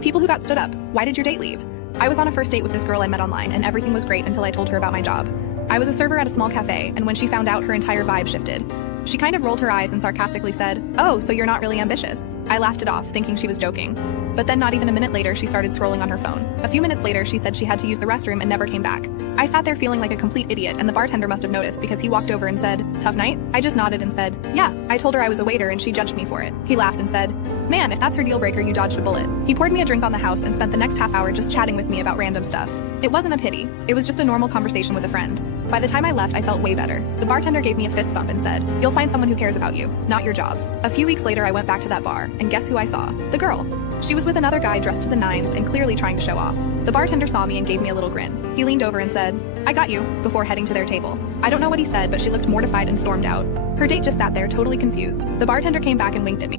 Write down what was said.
People who got stood up. Why did your date leave? I was on a first date with this girl I met online, and everything was great until I told her about my job. I was a server at a small cafe, and when she found out, her entire vibe shifted. She kind of rolled her eyes and sarcastically said, "Oh, so you're not really ambitious." I laughed it off, thinking she was joking. But then not even a minute later, she started scrolling on her phone. A few minutes later, she said she had to use the restroom and never came back. I sat there feeling like a complete idiot, and the bartender must have noticed because he walked over and said, "Tough night?" I just nodded and said, "Yeah." I told her I was a waiter and she judged me for it. He laughed and said, "Man, if that's her deal breaker, you dodged a bullet." He poured me a drink on the house and spent the next half hour just chatting with me about random stuff. It wasn't a pity. It was just a normal conversation with a friend. By the time I left, I felt way better. The bartender gave me a fist bump and said, "You'll find someone who cares about you, not your job." A few weeks later, I went back to that bar, and guess who I saw? The girl. She was with another guy dressed to the nines and clearly trying to show off. The bartender saw me and gave me a little grin. He leaned over and said, "I got you," before heading to their table. I don't know what he said, but she looked mortified and stormed out. Her date just sat there, totally confused. The bartender came back and winked at me.